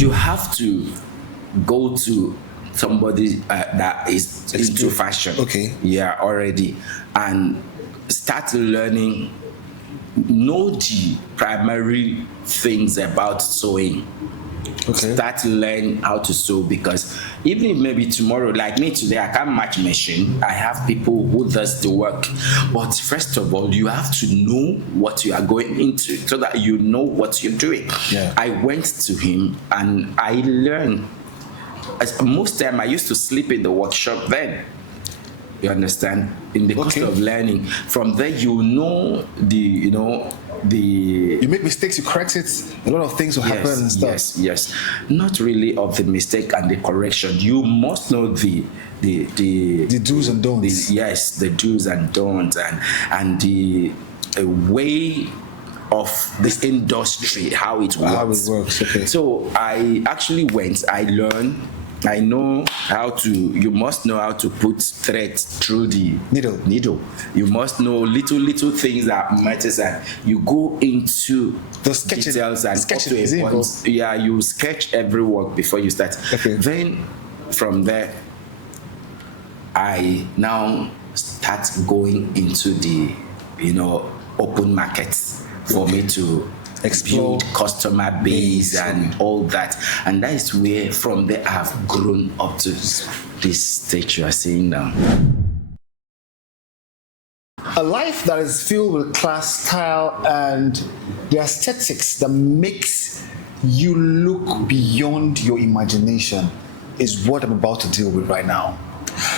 you have to go to somebody that is into fashion. Okay. Yeah, already, and start learning. Know the primary things about sewing. Okay. Start to learn how to sew, because even if maybe tomorrow, like me today, I can't match machine. I have people who does the work. But first of all, you have to know what you are going into so that you know what you're doing. Yeah. I went to him and I learned. As most time I used to sleep in the workshop then. You understand? In the course of learning. From there you know you make mistakes, you correct it, a lot of things will happen and stuff. Yes. Not really of the mistake and the correction. You must know the do's and don'ts. The do's and don'ts, and the way of this industry, how it works. Okay. So I actually went, I learned. I know how to. You must know how to put thread through the needle. You must know little things that matters, and you go into the details and sketching. Yeah, you sketch every work before you start. Okay. Then from there, I now start going into the open markets for me to explore customer base and all that, and that is where from there I've grown up to this stage you are seeing now. A life that is filled with class, style, and the aesthetics that makes you look beyond your imagination is what I'm about to deal with right now.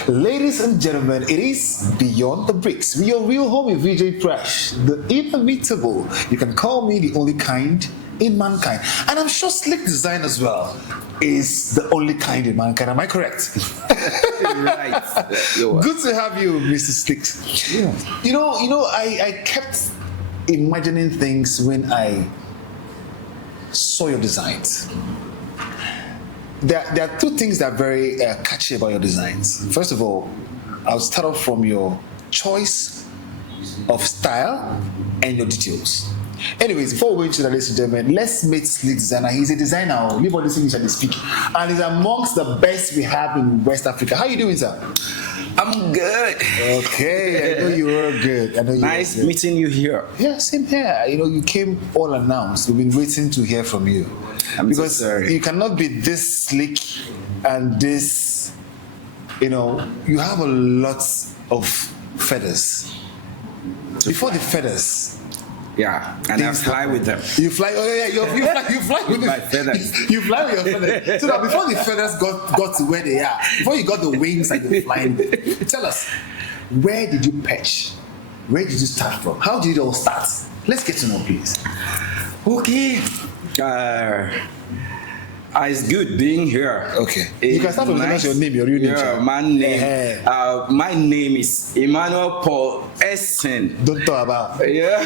Ladies and gentlemen, it is Beyond the Bricks. We are real homie VJ Fresh, the inevitable. You can call me the only kind in mankind. And I'm sure Slick Design as well is the only kind in mankind. Am I correct? Right. Good to have you, Mr. Slick. Yeah. I kept imagining things when I saw your designs. There are two things that are very catchy about your designs. First of all, I'll start off from your choice of style and your details. Anyways, before we go into that, ladies and gentlemen, let's meet Slick Designer. He's a designer. Leave all this English and speak. And he's amongst the best we have in West Africa. How are you doing, sir? I'm good. Okay, I know you were good. Nice meeting you here. Yeah, same here. You came all announced. We've been waiting to hear from you. Because so sorry. You cannot be this slick and this, you have a lot of feathers. Before the feathers, yeah, and I fly with them. You fly. Oh yeah, you fly with my feathers. You fly with your feathers. So that before the feathers got to where they are, before you got the wings and you're flying, tell us, where did you perch? Where did you start from? How did it all start? Let's get to know, please. Okay. It's good being here. Okay. You can start from your name, your real name. Yeah, my name. My name is Emmanuel Paul Essen. Don't talk about. Yeah.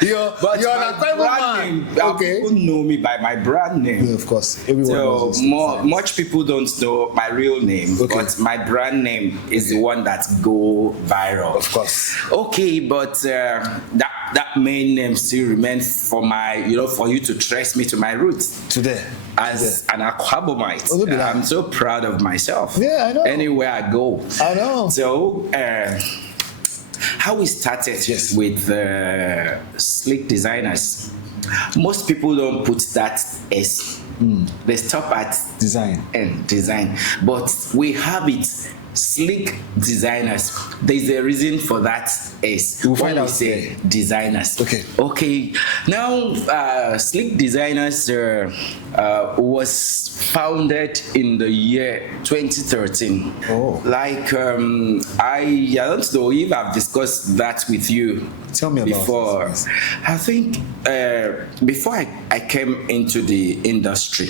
you're an brand name. Okay. People know me by my brand name. Yeah, of course. Everyone knows. Much people don't know my real name, but my brand name is the one that go viral. Of course. Okay, but that main name still remains for for you to trace me to my roots. Today. As an Aquabomite. I'm so proud of myself. Yeah, I know. Anywhere I go. I know. So, how we started with Slick Designers. Most people don't put that S. They stop at design. But we have it. Slick Designers. There's a reason for that S. We'll find out. Say designers. Okay. Now, Slick Designers was founded in the year 2013. Oh. Like I don't know if I've discussed that with you. Tell me about before. This, I think before I came into the industry,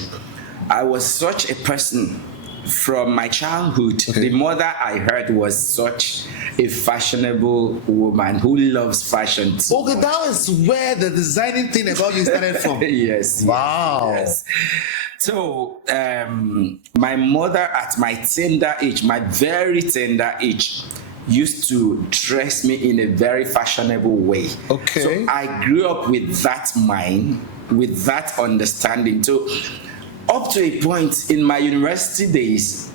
I was such a person. From my childhood, the mother I heard was such a fashionable woman who loves fashion. Okay, that was where the designing thing about you started from. Yes. Wow. Yes. So, my mother at my tender age, my very tender age, used to dress me in a very fashionable way. Okay. So I grew up with that mind, with that understanding. So up to a point in my university days,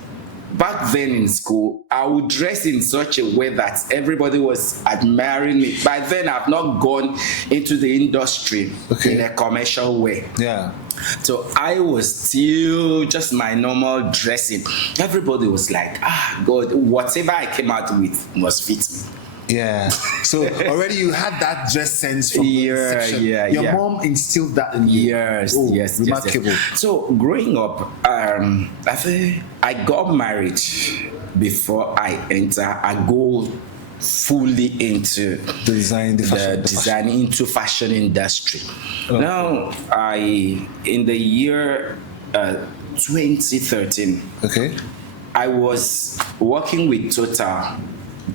back then in school, I would dress in such a way that everybody was admiring me. By then, I've not gone into the industry in a commercial way. Yeah. So I was still just my normal dressing. Everybody was like, God, whatever I came out with must fit me. Yeah. So already you had that dress sense from the inception. Your mom instilled that in you. Yes. Remarkable. So growing up, I got married before I go fully into the design into fashion industry. Now in the year 2013, I was working with Total.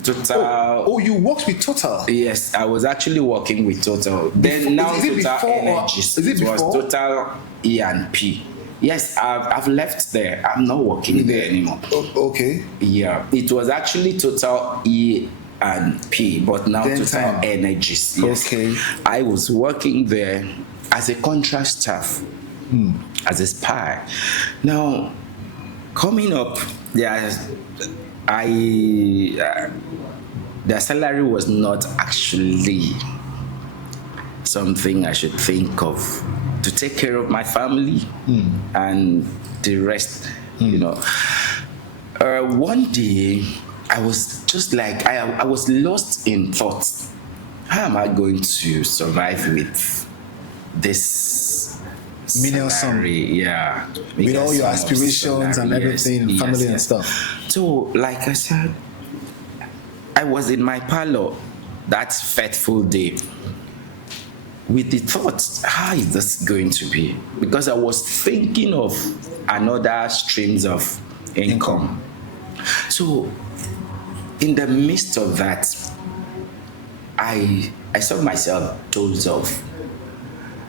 You worked with Total? Yes, I was actually working with Total. Then now Total Energies. It was Total E&P. Yes, I've left there. I'm not working there anymore. Okay. Yeah, it was actually Total E&P, but now Total Energies. Yes. Okay. I was working there as a contract staff, as a spy. Now, coming up, their salary was not actually something I should think of to take care of my family and the rest, you know. One day, I was just like, I was lost in thoughts. How am I going to survive with this salary? Yeah. With all your aspirations and everything, and family and stuff. So, like I said, I was in my parlor that fateful day with the thoughts, how is this going to be? Because I was thinking of another streams of income. So, in the midst of that, I saw myself dozed off.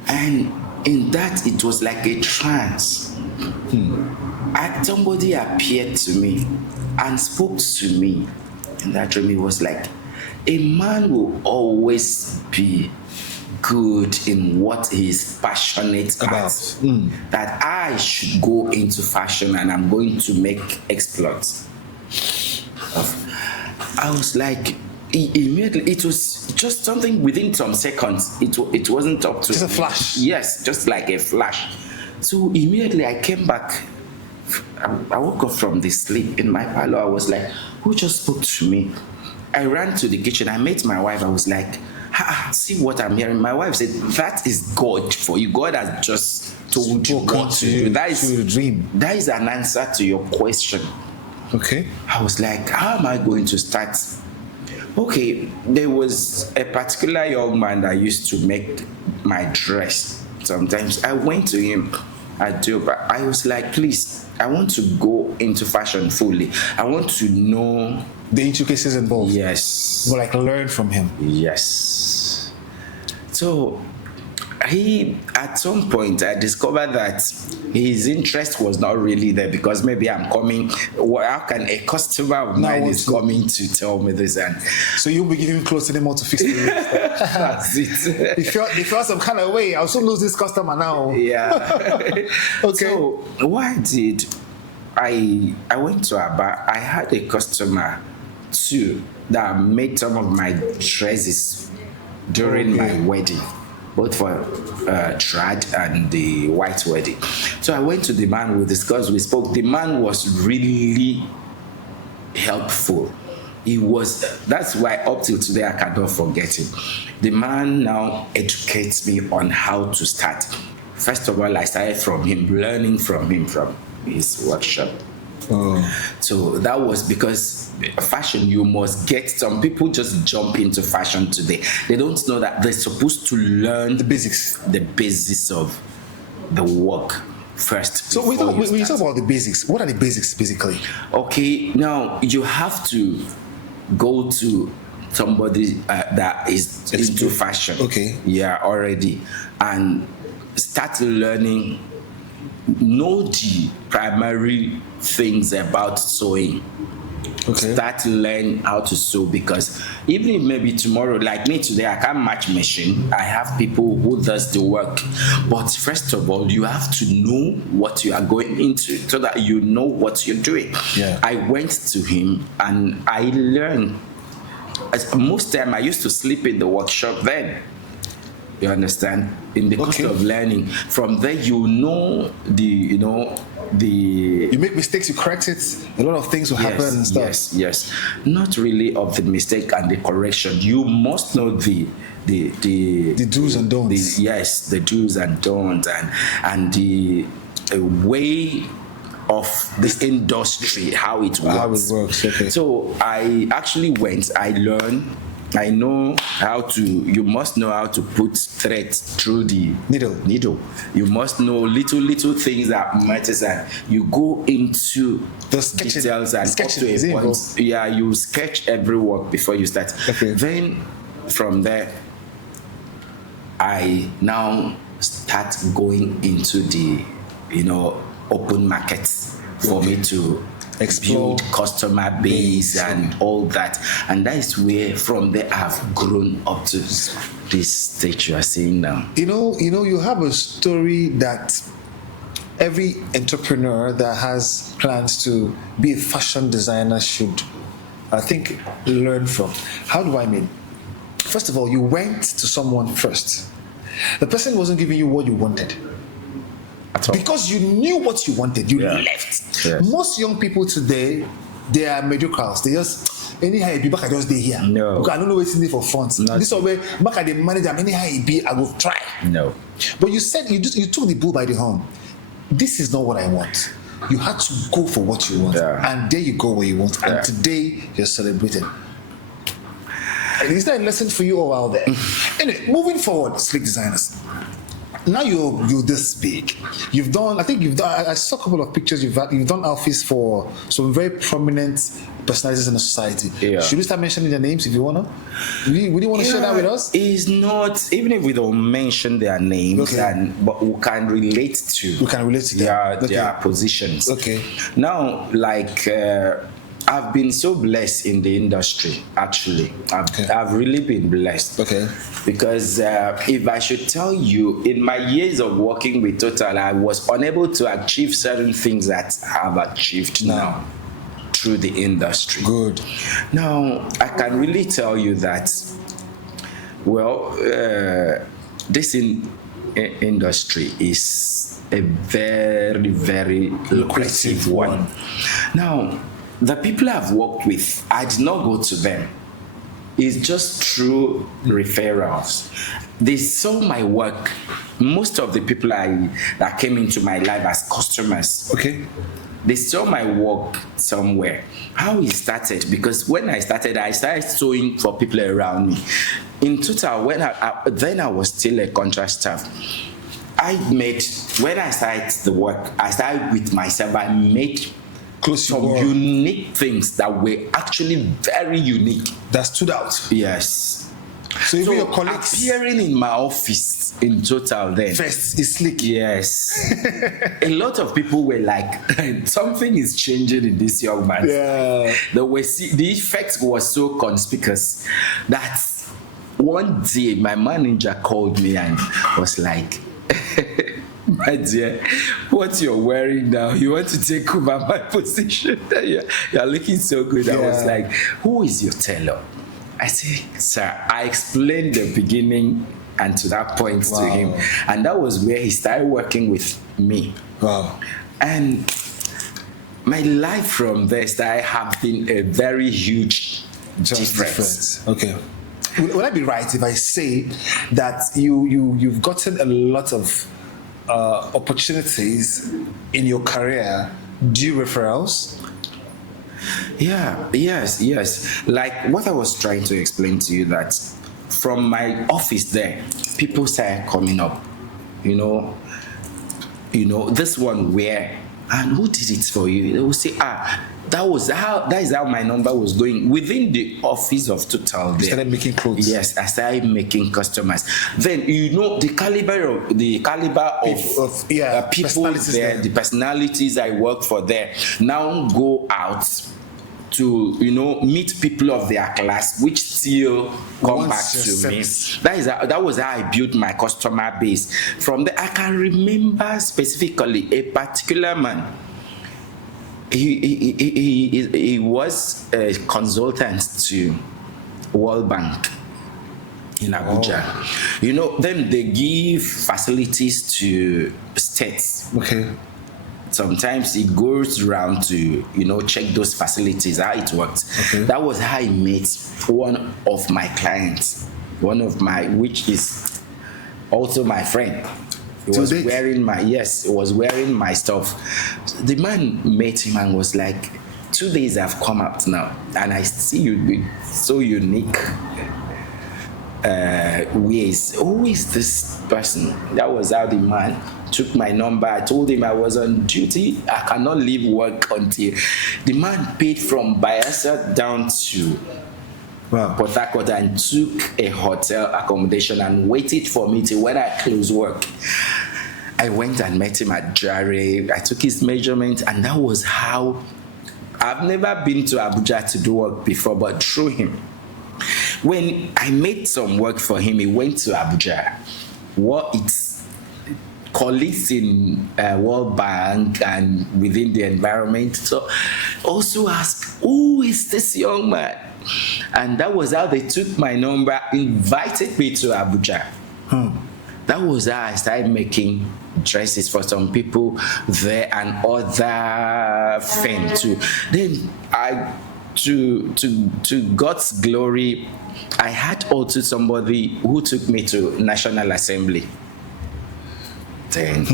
And in that, it was like a trance. Somebody appeared to me and spoke to me. And that dream, it was like, a man will always be good in what he's passionate about. That I should go into fashion and I'm going to make exploits. I was like, immediately, it was just something within some seconds. It wasn't up to... Just a flash. Yes, just like a flash. So immediately I came back. I woke up from the sleep in my parlor. I was like, who just spoke to me? I ran to the kitchen. I met my wife. I was like, see what I'm hearing. My wife said, that is God for you. God has just told you what to do. That is a dream. That is an answer to your question. Okay. I was like, how am I going to start? Okay, there was a particular young man that used to make my dress. Sometimes I went to him. I was like, please, I want to go into fashion fully. I want to know the intricacies involved. Yes. But like learn from him. Yes. So at some point, I discovered that his interest was not really there because maybe I'm coming. How can a customer of mine is coming to tell me this? And so you'll be giving clothes anymore to fix it. That's it. If you feel some kind of way, I'll soon lose this customer now. Yeah. Okay. So what I did, I went to a bar. I had a customer too that made some of my dresses during my wedding, both for trad and the white wedding. So I went to the man, we discussed, we spoke. The man was really helpful. That's why up till today I cannot forget him. The man now educates me on how to start. First of all, I started from him, learning from him, from his workshop. So that was because fashion, you must get. Some people just jump into fashion today. They don't know that they're supposed to learn the basics of the work first. So when you talk about the basics, what are the basics basically? Okay, now you have to go to somebody that is into fashion. Okay. Yeah, already, and start learning. Know the primary things about sewing. Okay. Start to learn how to sew, because even if maybe tomorrow, like me today, I can't match machine. I have people who does the work. But first of all, you have to know what you are going into so that you know what you're doing. Yeah. I went to him and I learned. Most time I used to sleep in the workshop then. You understand? In the course Okay. of learning. From there, you know the You make mistakes, you correct it. A lot of things will happen and stuff. Yes. Not really of the mistake and the correction. You must know the do's and don'ts. the do's and don'ts, and the way of this industry, how it works. How it works, okay. So I actually went, I learned. I know how to. You must know how to put threads through the Needle. You must know little things that matters, and you go into The sketching- details and sketching, up to is a it point. involved? Yeah, you sketch every work before you start. Okay. Then from there, I now start going into the open markets for me to Explore build customer base and all that, and that is where from there I've grown up to this stage you are seeing now. You have a story that every entrepreneur that has plans to be a fashion designer should, I think, learn from. How do I mean? First of all, you went to someone first. The person wasn't giving you what you wanted. At all. Because you knew what you wanted, you Yeah. left. Yes. Most young people today, they are mediocres. They just anyhow it be back, I just stay here. No. Because I don't know what's in there for front. Not- This way, back at the manager, anyhow it be, I will try. No. But you said you took the bull by the horn. This is not what I want. You had to go for what you want, Yeah. and there you go where you want. And Yeah. today you're celebrating. Is that a lesson for you all out there? Anyway, moving forward, Slick Designers. Now you're this big. You've done. I saw a couple of pictures. You've done outfits for some very prominent personalities in the society. Yeah. Should we start mentioning their names if you wanna? Would you want to share that with us? It's not, even if we don't mention their names, Okay. but we can relate to. We can relate to them. their positions. Okay. Now, like, I've been so blessed in the industry. Actually, I've really been blessed. Okay. Because if I should tell you, in my years of working with Total, I was unable to achieve certain things that I've achieved now through the industry. Good. Now, I can really tell you that, this industry is a very, very lucrative one. Now, the people I've worked with, I did not go to them. It's just through referrals. They saw my work. Most of the people that came into my life as customers, Okay. they saw my work somewhere. How it started, because when I started sewing for people around me. In total, when I was still a contract staff, when I started the work, I started with myself. I made some unique things that were actually very unique. That stood out. Yes. So even your colleagues appearing in my office in Total then. first is Slick. Yes. A lot of people were like, something is changing in this young man. Yeah. The effect was so conspicuous that one day my manager called me and was like, my dear, what you're wearing now, you want to take over my position? You're looking so good. I was Yeah. like, who is your tailor? I said, sir, I explained the beginning and to that point to him. And that was where he started working with me. Wow. And my life from there started having a very huge difference. Okay. Would I be right if I say that you've gotten a lot of opportunities in your career due referrals? Yes. Like what I was trying to explain to you, that from my office there, people started coming up. This one where, and who did it for you? They will say, that is how my number was going within the office of Total. You started making clothes. Yes, I started making customers. Then the caliber of people personalities there, the personalities I work for there now go out to meet people of their class, which still come Wants back your to me. service. That was how I built my customer base. From there, I can remember specifically a particular man. He was a consultant to World Bank in Abuja. Then they give facilities to states. Okay. Sometimes it goes around to check those facilities, how it works. Okay. That was how I met one of my clients, which is also my friend. He was Today? wearing my stuff. The man met him and was like, 2 days have come out now, and I see you with so unique ways. Who is this person? That was how the man took my number. I told him I was on duty. I cannot leave work until the man paid from Bayelsa down to Wow. Port Harcourt and took a hotel accommodation and waited for me till when I closed work. I went and met him at Jare. I took his measurement, and that was how. I've never been to Abuja to do work before, but through him. When I made some work for him, he went to Abuja. What its colleagues in World Bank and within the environment so also asked, who is this young man? And that was how they took my number, invited me to Abuja. That was how I started making dresses for some people there and other fame too. Then to God's glory, I had also somebody who took me to National Assembly. Then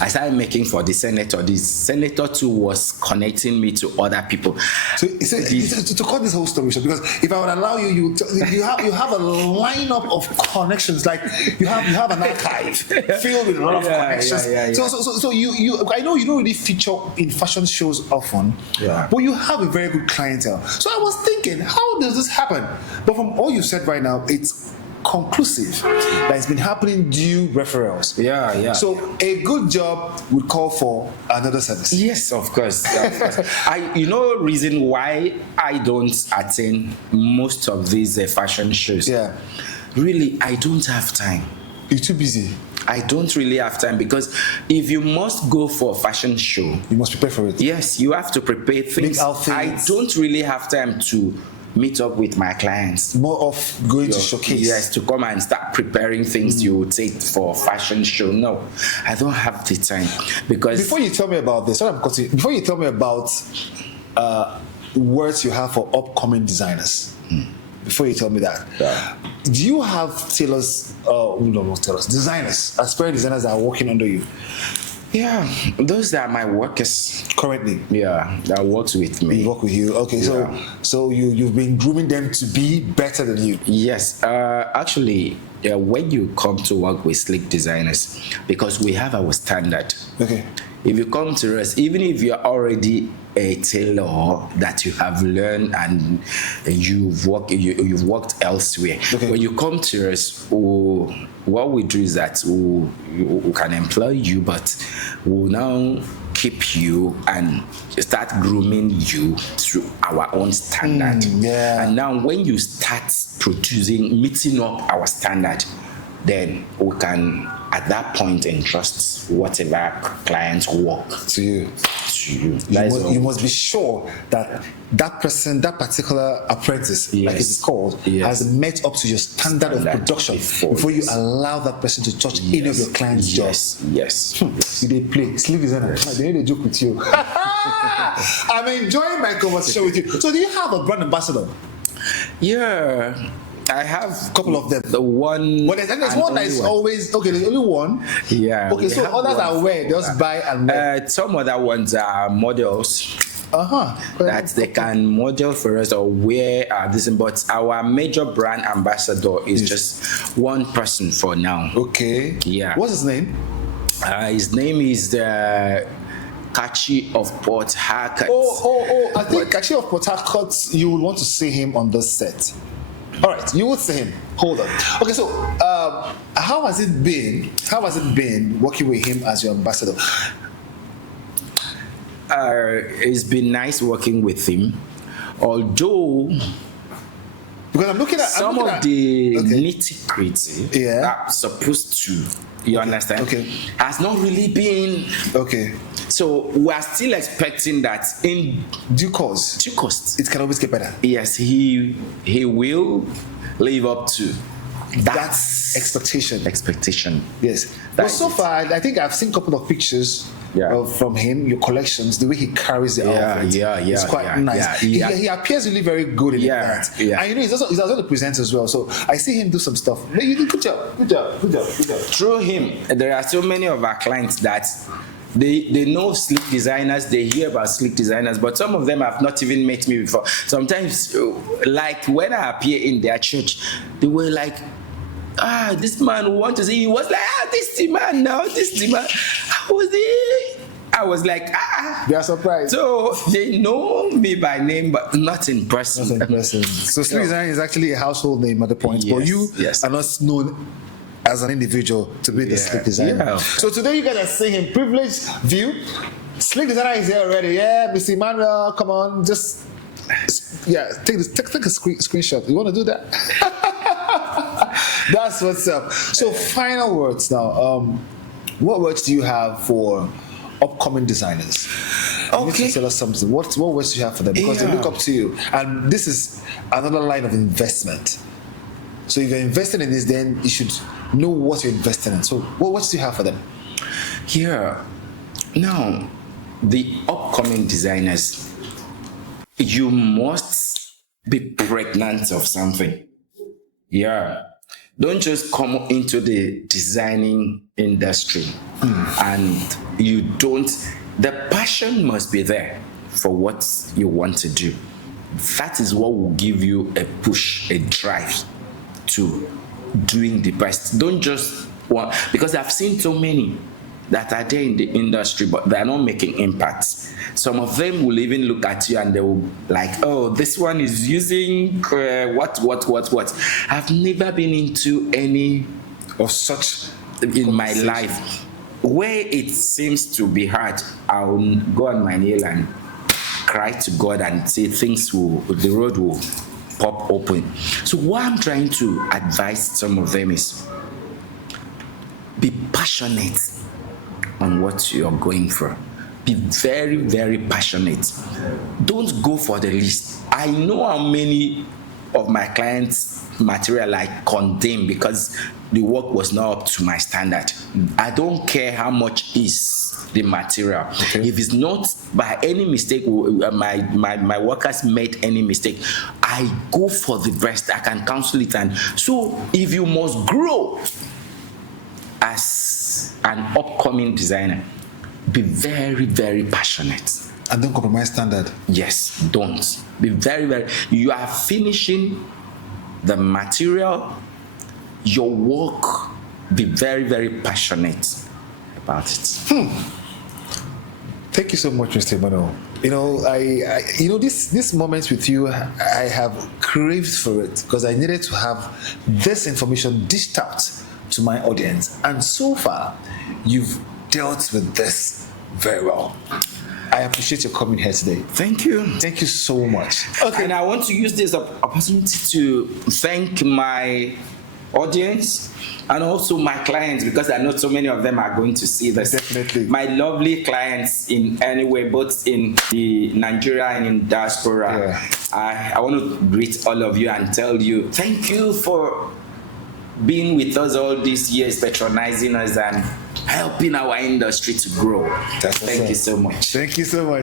I started making for the senator. The senator too was connecting me to other people. So to cut this whole story short, because if I would allow you, you have a lineup of connections. Like you have an archive filled with a lot of connections. Yeah. So you I know you don't really feature in fashion shows often, but you have a very good clientele. So I was thinking, how does this happen? But from all you said right now, it's conclusive that it's been happening due referrals. Yeah. So a good job would call for another service. Yes, of course. Reason why I don't attend most of these fashion shows. Yeah. Really, I don't have time. You're too busy. I don't really have time because if you must go for a fashion show, You must prepare for it. yes, you have to prepare things. Big outfits. I don't really have time to meet up with my clients. More of going to showcase. Yes, to come and start preparing things you would take for a fashion show. No, I don't have the time because Before you tell me about this, before you tell me about words you have for upcoming designers, before you tell me that, do you have tailors, not tailors, designers, aspiring designers that are working under you yeah, those are my workers. currently? Yeah, that works with They me. work with you. Okay, so you've been grooming them to be better than you. Yes, actually, when you come to work with Slick Designers, because we have our standard. Okay. If you come to us, even if you're already a tailor that you have learned and you've worked elsewhere, Okay. when you come to us, what we do is that we can employ you, but we'll now keep you and start grooming you through our own standard. Yeah. And now when you start meeting up our standard, then we can at that point entrust whatever client's work To you. to you. That is all. You must be sure that that person, that particular apprentice, like Yes. it's called, Yes. has met up to your standard of Standard production before, you yes. allow that person to touch any of your client's jobs. Yes. You they play sleep designer. They need a joke with you. I'm enjoying my conversation with you. So do you have a brand ambassador? Yeah. I have A couple of them. the one. Well, there's and one that only is one. always okay. There's only one. Yeah. Okay, we so have others one are where for just that. buy and wear. Some other ones are models that they can model for us or wear this. But our major brand ambassador is just one person for now. Okay. Yeah. What's his name? His name is Kachi of Port Harcourt. Oh! I think Kachi of Port Harcourt, you would want to see him on this set. All right, you would see him. Hold on. Okay, so how has it been? How has it been working with him as your ambassador? It's been nice working with him. Although Because I'm looking at some of the nitty gritty are supposed to, you understand? Okay. Has not really been. Okay. So we are still expecting that in due course, it can always get better. Yes, he will live up to that expectation. Yes. But so far, I think I've seen a couple of pictures from him, your collections, the way he carries the outfit. It's quite nice. He appears really very good in that. And you know, he's also the presenter as well. So I see him do some stuff. You did good job. Through him, there are so many of our clients that they know sleek designers, they hear about sleek designers, but some of them have not even met me before. Sometimes, like when I appear in their church, they were like, this man who want to see. He was like, this the man now, this the man. I was like, They are surprised. So they know me by name, but not in person. So sleek design is actually a household name at the point, but you are not known as an individual to be the sleek designer. So today you guys are seeing him, privileged view. Sleek designer is here already. Yeah, Mr. Emmanuel, come on, just take a screenshot. You want to do that? That's what's up. So final words now. What words do you have for upcoming designers? You need to tell us something. What words do you have for them? Because they look up to you, and this is another line of investment. So if you're investing in this, then you should know what you're investing in. So what do you have for them? Now, the upcoming designers, you must be pregnant of something. Don't just come into the designing industry and the passion must be there for what you want to do. That is what will give you a push, a drive to doing the best. Don't just want, because I've seen so many that are there in the industry, but they're not making impacts. Some of them will even look at you and they will like, this one is using what. I've never been into any of such in my life. Where it seems to be hard, I'll go on my knee and cry to God and say the road will pop open. So what I'm trying to advise some of them is be passionate on what you're going for. Be very, very passionate. Don't go for the least. I know how many of my clients' material I condemn because the work was not up to my standard. I don't care how much is the material. If it's not by any mistake, my workers made any mistake, I go for the best. I can counsel it. And so if you must grow as an upcoming designer, be very, very passionate. And don't compromise standard. Yes, don't. Be very, very. You are finishing the material, your work, be very, very passionate about it. Thank you so much, Mr. Emmanuel. You know, I this moments with you, I have craved for it because I needed to have this information dished out to my audience. And so far, you've dealt with this very well. I appreciate your coming here today. Thank you. Thank you so much. Okay. And I want to use this opportunity to thank my audience and also my clients, because I know so many of them are going to see this. Definitely. My lovely clients in anywhere, both in the Nigeria and in diaspora. I want to greet all of you and tell you thank you for being with us all these years, patronizing us and helping our industry to grow. Thank you so much. Thank you so much.